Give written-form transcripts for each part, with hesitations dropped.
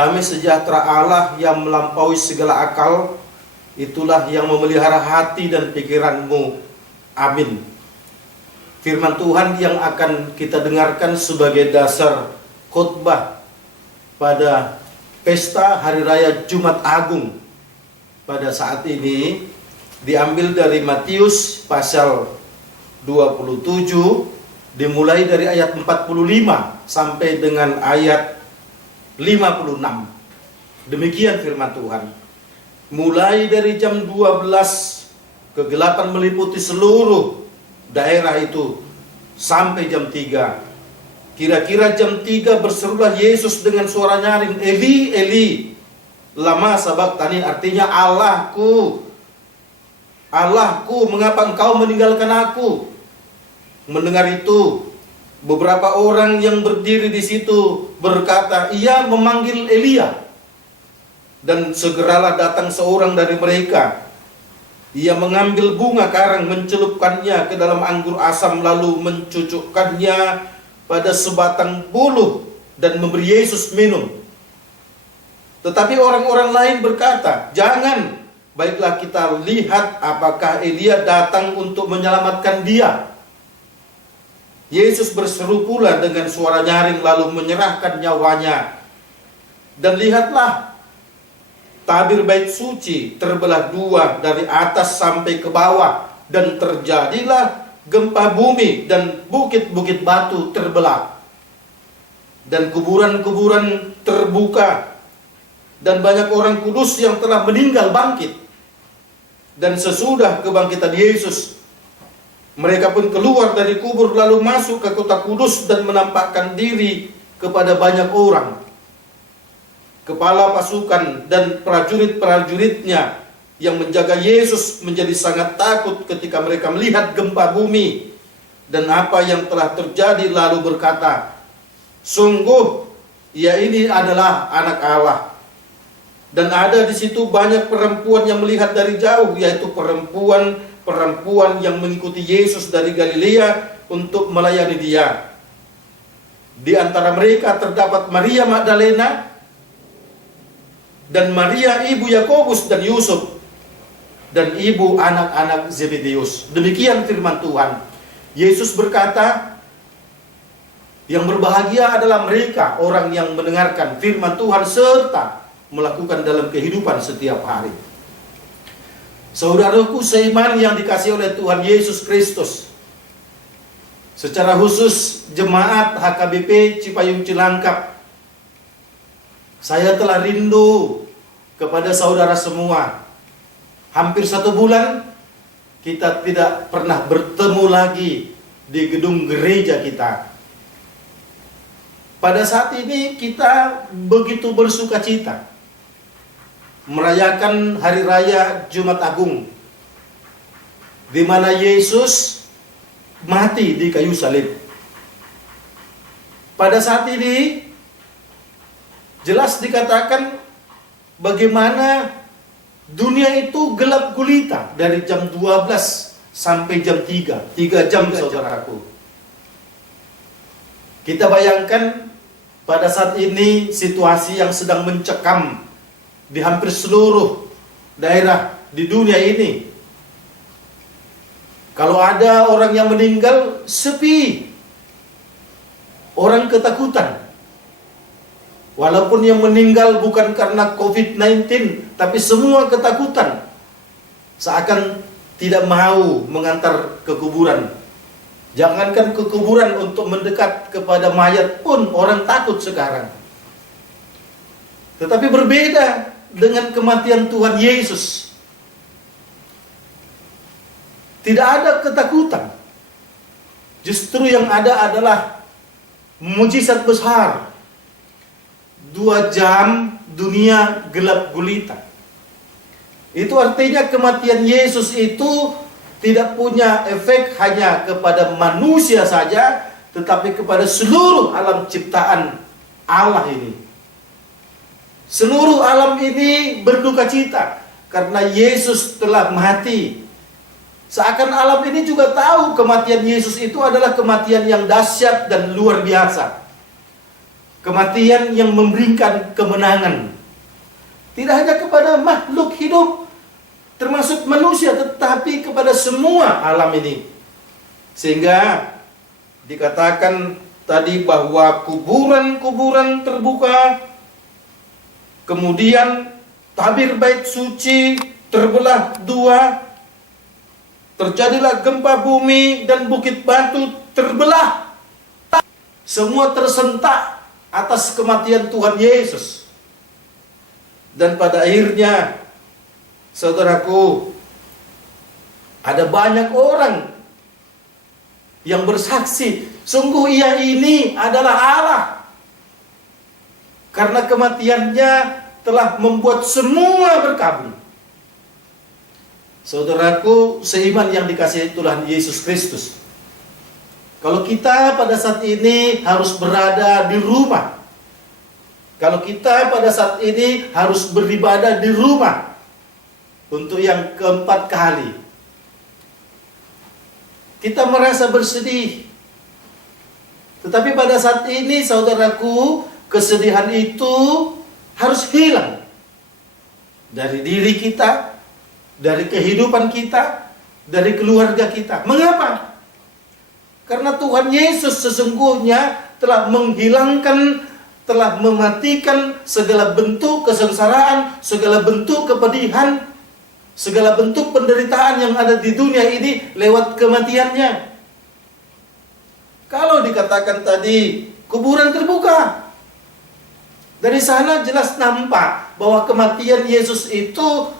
Damai sejahtera Allah yang melampaui segala akal, itulah yang memelihara hati dan pikiranmu. Amin. Firman Tuhan yang akan kita dengarkan sebagai dasar khotbah pada pesta Hari Raya Jumat Agung pada saat ini diambil dari Matius pasal 27, dimulai dari ayat 45 sampai dengan ayat 56. Demikian firman Tuhan. Mulai dari jam 12 kegelapan meliputi seluruh daerah itu sampai jam 3. Kira-kira jam 3 berserulah Yesus dengan suara nyaring, Eli, Eli, lama sabachthani, artinya Allahku, Allahku, mengapa engkau meninggalkan aku? Mendengar itu, beberapa orang yang berdiri di situ berkata, ia memanggil Elia. Dan segeralah datang seorang dari mereka. Ia mengambil bunga karang, mencelupkannya ke dalam anggur asam, lalu mencucukkannya pada sebatang buluh dan memberi Yesus minum. Tetapi orang-orang lain berkata, jangan, baiklah kita lihat apakah Elia datang untuk menyelamatkan dia. Yesus berseru pula dengan suara nyaring lalu menyerahkan nyawanya. Dan lihatlah, tabir bait suci terbelah dua dari atas sampai ke bawah, dan terjadilah gempa bumi dan bukit-bukit batu terbelah. Dan kuburan-kuburan terbuka, dan banyak orang kudus yang telah meninggal bangkit. Dan sesudah kebangkitan Yesus, mereka pun keluar dari kubur lalu masuk ke kota kudus dan menampakkan diri kepada banyak orang. Kepala pasukan dan prajurit-prajuritnya yang menjaga Yesus menjadi sangat takut ketika mereka melihat gempa bumi dan apa yang telah terjadi, lalu berkata, sungguh ia ini adalah anak Allah. Dan ada di situ banyak perempuan yang melihat dari jauh, yaitu perempuan yang mengikuti Yesus dari Galilea untuk melayani dia. Di antara mereka terdapat Maria Magdalena dan Maria ibu Yakobus dan Yusuf dan ibu anak-anak Zebedeus. Demikian firman Tuhan. Yesus berkata, yang berbahagia adalah mereka orang yang mendengarkan firman Tuhan serta melakukan dalam kehidupan setiap hari. Saudaraku seiman yang dikasihi oleh Tuhan Yesus Kristus, secara khusus jemaat HKBP Cipayung Cilangkap, saya telah rindu kepada saudara semua. Hampir 1 bulan kita tidak pernah bertemu lagi di gedung gereja kita. Pada saat ini kita begitu bersuka cita merayakan Hari Raya Jumat Agung, di mana Yesus mati di kayu salib. Pada saat ini jelas dikatakan bagaimana dunia itu gelap gulita dari jam 12 sampai jam 3 jam saudaraku. Kita bayangkan pada saat ini situasi yang sedang mencekam di hampir seluruh daerah di dunia ini. Kalau ada orang yang meninggal, sepi. Orang ketakutan. Walaupun yang meninggal bukan karena COVID-19, tapi semua ketakutan. Seakan tidak mau mengantar ke kuburan. Jangankan ke kuburan, untuk mendekat kepada mayat pun orang takut sekarang. Tetapi berbeda dengan kematian Tuhan Yesus. Tidak ada ketakutan. Justru yang ada adalah mujizat besar. 2 jam dunia gelap gulita. Itu artinya kematian Yesus itu tidak punya efek hanya kepada manusia saja, tetapi kepada seluruh alam ciptaan Allah ini. Seluruh alam ini berduka cita karena Yesus telah mati. Seakan alam ini juga tahu kematian Yesus itu adalah kematian yang dahsyat dan luar biasa. Kematian yang memberikan kemenangan. Tidak hanya kepada makhluk hidup, termasuk manusia, tetapi kepada semua alam ini. Sehingga dikatakan tadi bahwa kuburan-kuburan terbuka, kemudian tabir bait suci terbelah dua, terjadilah gempa bumi dan bukit batu terbelah. Semua tersentak atas kematian Tuhan Yesus. Dan pada akhirnya, saudaraku, ada banyak orang yang bersaksi, sungguh ia ini adalah Allah. Karena kematiannya telah membuat semua berkabung. Saudaraku, seiman yang dikasihi Tuhan Yesus Kristus, kalau kita pada saat ini harus berada di rumah, kalau kita pada saat ini harus beribadah di rumah untuk yang keempat kali, kita merasa bersedih. Tetapi pada saat ini, saudaraku, kesedihan itu harus hilang dari diri kita, dari kehidupan kita, dari keluarga kita. Mengapa? Karena Tuhan Yesus sesungguhnya telah menghilangkan, telah mematikan segala bentuk kesengsaraan, segala bentuk kepedihan, segala bentuk penderitaan yang ada di dunia ini lewat kematiannya. Kalau dikatakan tadi kuburan terbuka, dari sana jelas nampak bahwa kematian Yesus itu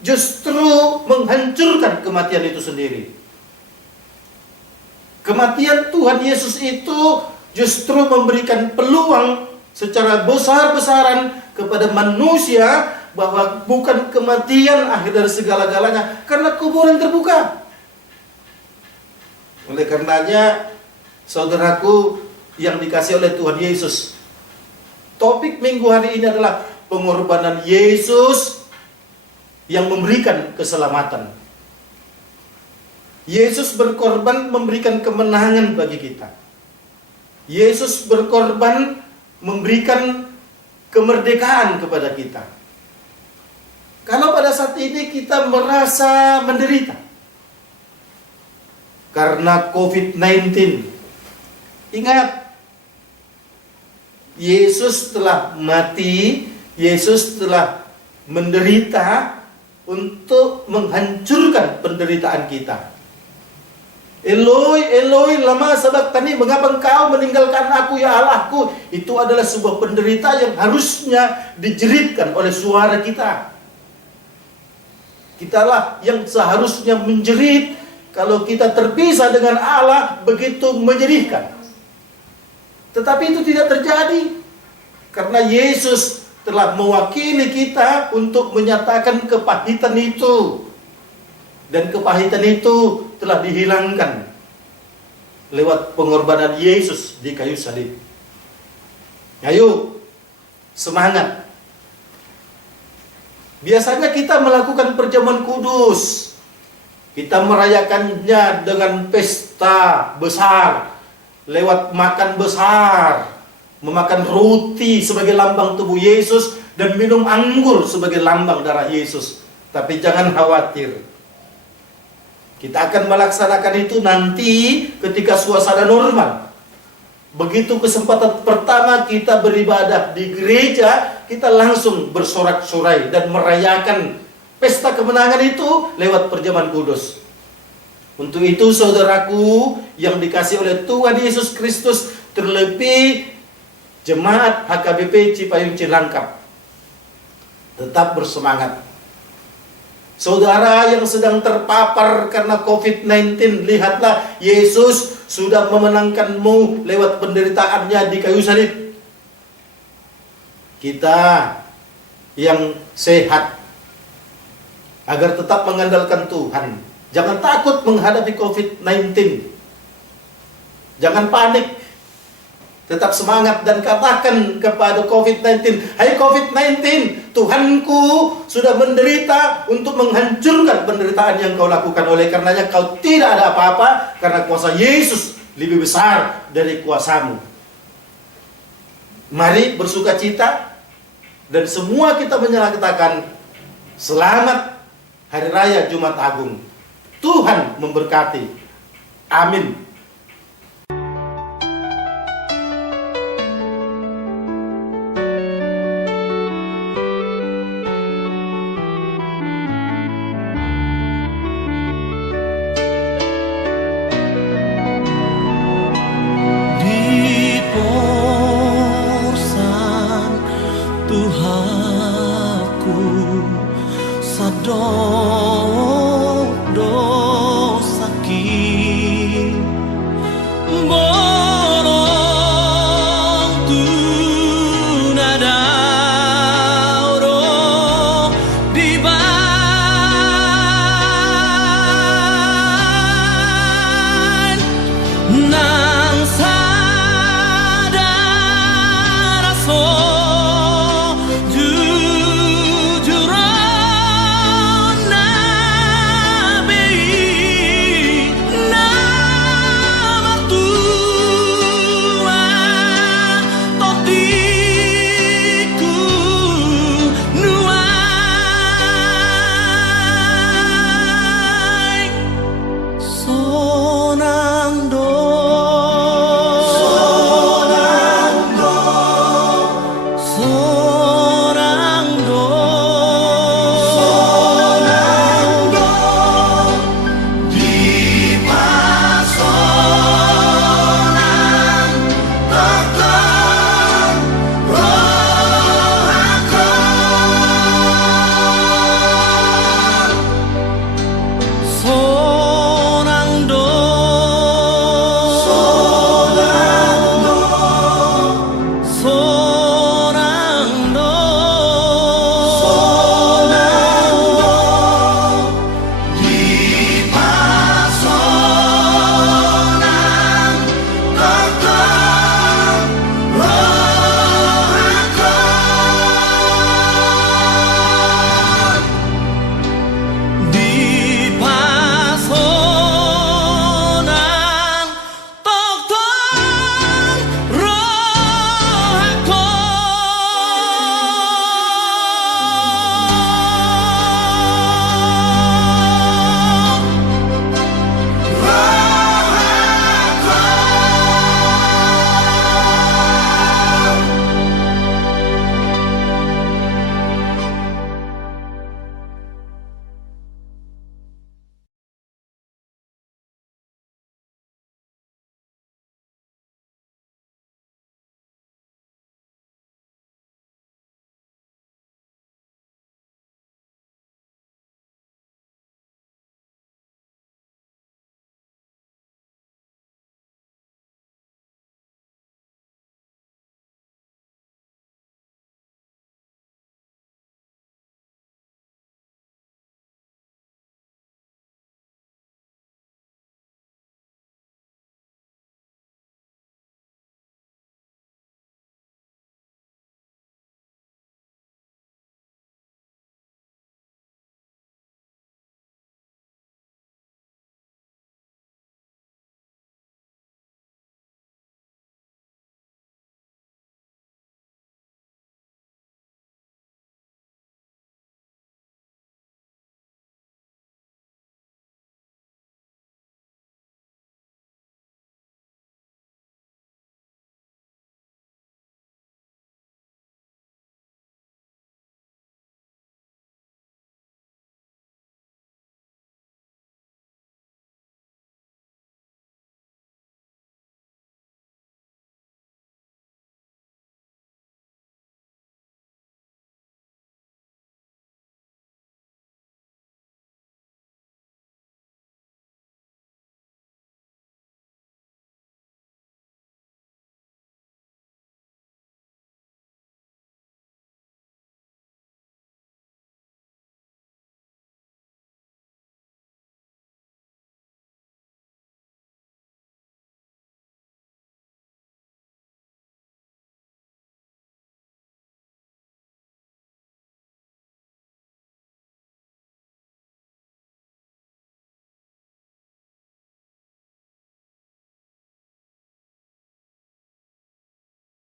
justru menghancurkan kematian itu sendiri. Kematian Tuhan Yesus itu justru memberikan peluang secara besar-besaran kepada manusia bahwa bukan kematian akhir dari segala-galanya, karena kuburan terbuka. Oleh karenanya, saudaraku yang dikasihi oleh Tuhan Yesus, topik minggu hari ini adalah pengorbanan Yesus yang memberikan keselamatan. Yesus berkorban memberikan kemenangan bagi kita. Yesus berkorban memberikan kemerdekaan kepada kita. Kalau pada saat ini kita merasa menderita karena COVID-19, ingat, Yesus telah mati, Yesus telah menderita untuk menghancurkan penderitaan kita. Eloi, Eloi, lama sabachthani, mengapa engkau meninggalkan aku ya Allahku? Itu adalah sebuah penderitaan yang harusnya dijeritkan oleh suara kita. Kitalah yang seharusnya menjerit kalau kita terpisah dengan Allah, begitu menyedihkan. Tetapi itu tidak terjadi, karena Yesus telah mewakili kita untuk menyatakan kepahitan itu. Dan kepahitan itu telah dihilangkan lewat pengorbanan Yesus di kayu salib. Ayo, semangat. Biasanya kita melakukan perjamuan kudus, kita merayakannya dengan pesta besar, lewat makan besar, memakan roti sebagai lambang tubuh Yesus, dan minum anggur sebagai lambang darah Yesus. Tapi jangan khawatir, kita akan melaksanakan itu nanti ketika suasana normal. Begitu kesempatan pertama kita beribadah di gereja, kita langsung bersorak-sorai dan merayakan pesta kemenangan itu lewat perjamuan kudus. Untuk itu, saudaraku yang dikasihi oleh Tuhan Yesus Kristus, terlebih jemaat HKBP Cipayung Cilangkap, tetap bersemangat. Saudara yang sedang terpapar karena COVID-19, lihatlah, Yesus sudah memenangkanmu lewat penderitaannya di kayu salib. Kita yang sehat, agar tetap mengandalkan Tuhan, jangan takut menghadapi COVID-19. Jangan panik. Tetap semangat dan katakan kepada COVID-19, hai COVID-19, Tuhanku sudah menderita untuk menghancurkan penderitaan yang kau lakukan. Oleh karenanya kau tidak ada apa-apa, karena kuasa Yesus lebih besar dari kuasamu. Mari bersuka cita dan semua kita menyatakan selamat Hari Raya Jumat Agung. Tuhan memberkati. Amin. Tuhanku sadar